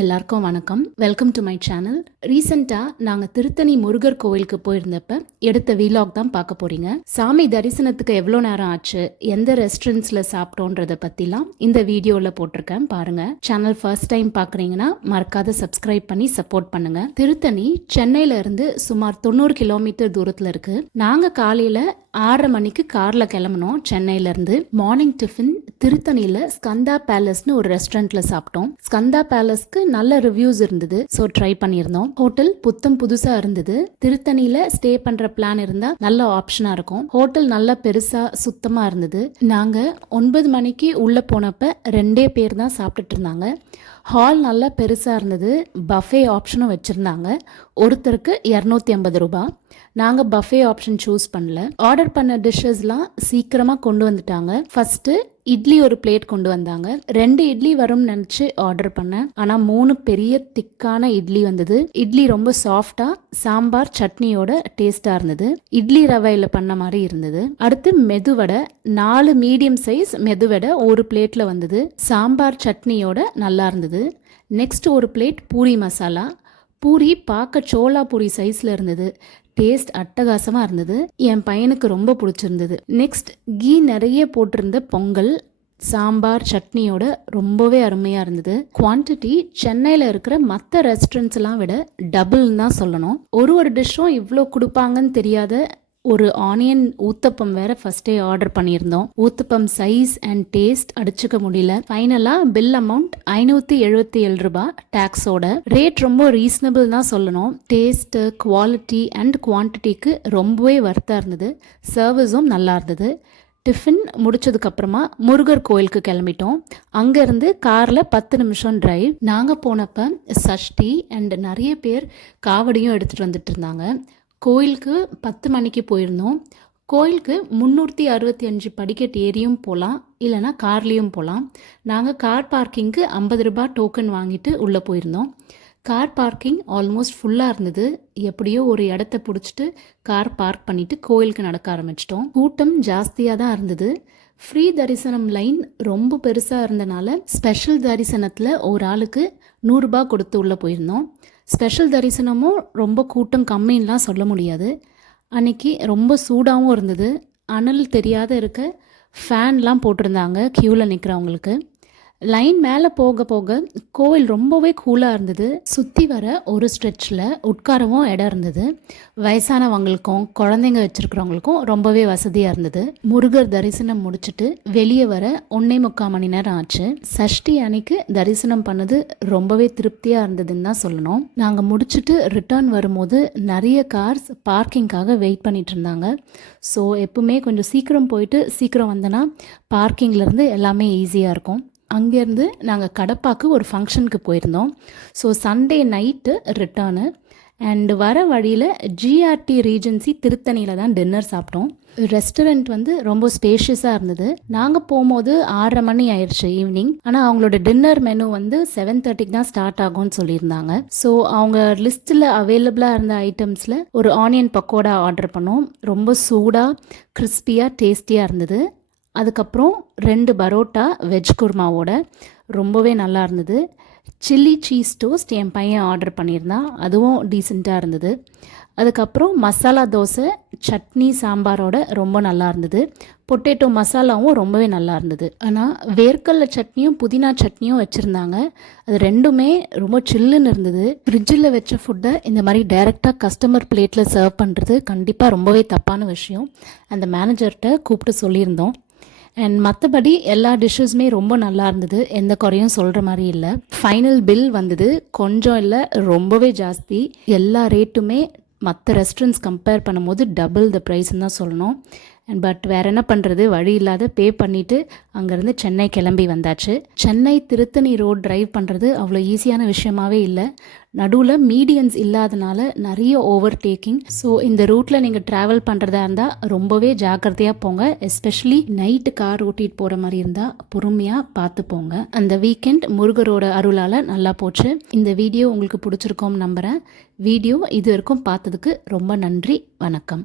எல்லாருக்கும் வணக்கம். Welcome to my channel. ரீசெண்டாக நாங்கள் திருத்தணி முருகர் கோவிலுக்கு போயிருந்தப்ப எடுத்த வீலாக் தான் பார்க்க போறீங்க. சாமி தரிசனத்துக்கு எவ்வளோ நேரம் ஆச்சு, எந்த ரெஸ்டாரண்ட்ஸில் சாப்பிட்டோன்றதை பற்றிலாம் இந்த வீடியோவில் போட்டிருக்கேன் பாருங்க. சேனல் ஃபர்ஸ்ட் டைம் பார்க்குறீங்கன்னா மறக்காத சப்ஸ்கிரைப் பண்ணி சப்போர்ட் பண்ணுங்க. திருத்தணி சென்னையில இருந்து சுமார் 90 கிலோமீட்டர் தூரத்தில் இருக்கு. நாங்கள் காலையில் 6:30 மணிக்கு காரில் கிளம்பினோம் சென்னையிலேருந்து. மார்னிங் டிஃபன் திருத்தணியில் ஸ்கந்தா பேலஸ்னு ஒரு ரெஸ்டாரண்ட்டில் சாப்பிட்டோம். ஸ்கந்தா பேலஸ்க்கு நல்ல ரிவ்யூஸ் இருந்தது, ஸோ ட்ரை பண்ணியிருந்தோம். ஹோட்டல் புத்தம் புதுசாக இருந்தது. திருத்தணியில் ஸ்டே பண்ணுற பிளான் இருந்தால் நல்ல ஆப்ஷனாக இருக்கும். ஹோட்டல் நல்லா பெருசாக சுத்தமாக இருந்தது. நாங்கள் 9 மணிக்கு உள்ளே போனப்போ 2 பேர் தான் சாப்பிட்டுட்டு இருந்தாங்க. ஹால் நல்லா பெருசாக இருந்தது. பஃபே ஆப்ஷனும் வச்சுருந்தாங்க. ஒருத்தருக்கு 250 ரூபாய். நாங்கள் பஃபே ஆப்ஷன் சூஸ் பண்ணல. ஆர்டர் பண்ண டிஷ்ஷஸ்லாம் சீக்கிரமாக கொண்டு வந்துட்டாங்க. ஃபர்ஸ்ட்டு இட்லி ஒரு பிளேட் கொண்டு வந்தாங்க. 2 இட்லி வரும்னு நினச்சி ஆர்டர் பண்ணேன். ஆனால் 3 பெரிய திக்கான இட்லி வந்தது. இட்லி ரொம்ப சாஃப்டாக சாம்பார் சட்னியோட டேஸ்டாக இருந்தது. இட்லி ரவையில் பண்ண மாதிரி இருந்தது. அடுத்து மெதுவடை 4 மீடியம் சைஸ் மெதுவடை ஒரு பிளேட்டில் வந்தது. சாம்பார் சட்னியோட நல்லா இருந்தது. நெக்ஸ்ட் ஒரு பிளேட் பூரி மசாலா. பூரி பார்க்க சோளா பூரி சைஸில் இருந்தது. டேஸ்ட் அட்டகாசமாக இருந்தது. என் பையனுக்கு ரொம்ப பிடிச்சிருந்தது. நெக்ஸ்ட் கீ நிறைய போட்டிருந்த பொங்கல் சாம்பார் சட்னியோட ரொம்பவே அருமையாக இருந்தது. குவான்டிட்டி சென்னையில் இருக்கிற மற்ற ரெஸ்டாரண்ட்ஸ்லாம் விட டபுள்னு தான் சொல்லணும். ஒரு டிஷ்ஷும் இவ்வளோ கொடுப்பாங்கன்னு தெரியாத ஒரு ஆனியன் ஊத்தப்பம் வேற ஃபர்ஸ்டே ஆர்டர் பண்ணியிருந்தோம். ஊத்தப்பம் சைஸ் அண்ட் டேஸ்ட் அடிச்சுக்க முடியல. ஃபைனலாக பில் அமௌண்ட் 577 ரூபாய் டேக்ஸோட. ரேட் ரொம்ப ரீசனபிள் தான் சொல்லணும். டேஸ்ட் குவாலிட்டி அண்ட் குவான்டிட்டிக்கு ரொம்பவே வர்த்தாக இருந்தது. சர்வீஸும் நல்லா இருந்தது. டிஃபன் முடிச்சதுக்கப்புறமா முருகர் கோயிலுக்கு கிளம்பிட்டோம். அங்கேருந்து காரில் 10 நிமிஷம் டிரைவ். நாங்கள் போனப்போ சஷ்டி அண்ட் நிறைய பேர் காவடியும் எடுத்துகிட்டு வந்துட்டு இருந்தாங்க. கோயிலுக்கு 10 மணிக்கு போயிருந்தோம். கோயிலுக்கு 365 படிக்கட்டு ஏறியும் போகலாம், இல்லைனா கார்லேயும் போகலாம். நாங்கள் கார் பார்க்கிங்க்கு 50 ரூபாய் டோக்கன் வாங்கிட்டு உள்ளே போயிருந்தோம். கார் பார்க்கிங் ஆல்மோஸ்ட் ஃபுல்லாக இருந்தது. எப்படியோ ஒரு இடத்த பிடிச்சிட்டு கார் பார்க் பண்ணிவிட்டு கோயிலுக்கு நடக்க ஆரம்பிச்சிட்டோம். கூட்டம் ஜாஸ்தியாக தான் இருந்தது. ஃப்ரீ தரிசனம் லைன் ரொம்ப பெருசாக இருந்தனால ஸ்பெஷல் தரிசனத்தில் ஒரு ஆளுக்கு 100 ரூபாய் கொடுத்து உள்ளே போயிருந்தோம். ஸ்பெஷல் தரிசனமும் ரொம்ப கூட்டம் கம்மின்லாம் சொல்ல முடியாது. அன்னைக்கு ரொம்ப சூடாகவும் இருந்தது. அனல் தெரியாத இருக்க ஃபேன்லாம் போட்டிருந்தாங்க க்யூவில் நிற்கிறவங்களுக்கு. லைன் மேலே போக போக கோவில் ரொம்பவே கூலாக இருந்தது. சுற்றி வர ஒரு ஸ்ட்ரெச்சில் உட்காரவும் இடம் இருந்தது. வயசானவங்களுக்கும் குழந்தைங்க வச்சுருக்கிறவங்களுக்கும் ரொம்பவே வசதியாக இருந்தது. முருகர் தரிசனம் முடிச்சுட்டு வெளியே வர 1.25 மணி நேரம் ஆச்சு. சஷ்டி அன்னைக்கு தரிசனம் பண்ணது ரொம்பவே திருப்தியாக இருந்ததுன்னு தான் சொல்லணும். நாங்கள் முடிச்சுட்டு ரிட்டர்ன் வரும்போது நிறைய கார்ஸ் பார்க்கிங்காக வெயிட் பண்ணிட்டு இருந்தாங்க. ஸோ எப்பவுமே கொஞ்சம் சீக்கிரம் போயிட்டு சீக்கிரம் வந்தோன்னா பார்க்கிங்லேருந்து எல்லாமே ஈஸியாக இருக்கும். அங்கேருந்து நாங்கள் கடப்பாக்கு ஒரு ஃபங்க்ஷனுக்கு போயிருந்தோம். So Sunday night return. And வர வழியில் ஜிஆர்டி ரீஜென்சி திருத்தணியில் தான் டின்னர் சாப்பிட்டோம். ரெஸ்டாரண்ட் ரொம்ப ஸ்பேஷியஸாக இருந்தது. நாங்கள் போகும்போது 6:30 மணி ஆயிடுச்சு ஈவினிங். ஆனால் அவங்களோட டின்னர் மெனு 7:30 தான் ஸ்டார்ட் ஆகும்னு சொல்லியிருந்தாங்க. ஸோ அவங்க லிஸ்ட்டில் அவைலபிளாக இருந்த ஐட்டம்ஸில் ஒரு ஆனியன் பக்கோடா ஆர்டர் பண்ணோம். ரொம்ப சூடாக கிறிஸ்பியாக டேஸ்டியாக இருந்தது. அதுக்கப்புறம் 2 பரோட்டா வெஜ் குருமாவோட ரொம்பவே நல்லா இருந்தது. சில்லி சீஸ் டோஸ்ட் என் பையன் ஆர்டர் பண்ணியிருந்தான், அதுவும் டீசெண்டாக இருந்தது. அதுக்கப்புறம் மசாலா தோசை சட்னி சாம்பாரோட ரொம்ப நல்லா இருந்தது. பொட்டேட்டோ மசாலாவும் ரொம்பவே நல்லா இருந்தது. ஆனால் வேர்க்கடலை சட்னியும் புதினா சட்னியும் வச்சுருந்தாங்க. அது ரெண்டுமே ரொம்ப சில்லுன்னு இருந்தது. ஃப்ரிட்ஜில் வச்ச ஃபுட்டை இந்த மாதிரி டைரெக்டாக கஸ்டமர் பிளேட்டில் சர்வ் பண்ணுறது கண்டிப்பாக ரொம்பவே தப்பான விஷயம். அந்த மேனேஜர்கிட்ட கூப்பிட்டு சொல்லியிருந்தோம். அண்ட் மற்றபடி எல்லா டிஷ்ஷஸுமே ரொம்ப நல்லா இருந்தது. எந்த குறையும் சொல்கிற மாதிரி இல்லை. ஃபைனல் பில் வந்தது கொஞ்சம் இல்லை, ரொம்பவே ஜாஸ்தி. எல்லா ரேட்டுமே மற்ற ரெஸ்டாரண்ட்ஸ் கம்பேர் பண்ணும்போது டபுள் த ப்ரைஸ்ன்னு தான் சொல்லணும். அண்ட் பட் வேறு என்ன பண்ணுறது, வழி இல்லாத பே பண்ணிவிட்டு அங்கேருந்து சென்னை கிளம்பி வந்தாச்சு. சென்னை திருத்தணி ரோட் டிரைவ் பண்ணுறது அவ்வளோ ஈஸியான விஷயமாவே இல்லை. நடுவில் மீடியன்ஸ் இல்லாதனால நிறைய ஓவர்டேக்கிங். ஸோ இந்த ரூட்டில் நீங்கள் ட்ராவல் பண்ணுறதா இருந்தால் ரொம்பவே ஜாக்கிரதையாக போங்க. எஸ்பெஷலி நைட்டு கார் ஓட்டிகிட்டு போகிற மாதிரி இருந்தால் பொறுமையாக பார்த்து போங்க. அந்த வீக்கெண்ட் முருகரோட அருளால் நல்லா போச்சு. இந்த வீடியோ உங்களுக்கு பிடிச்சிருக்கோம் நம்புகிறேன். வீடியோ இது வரைக்கும் பார்த்ததுக்கு ரொம்ப நன்றி. வணக்கம்.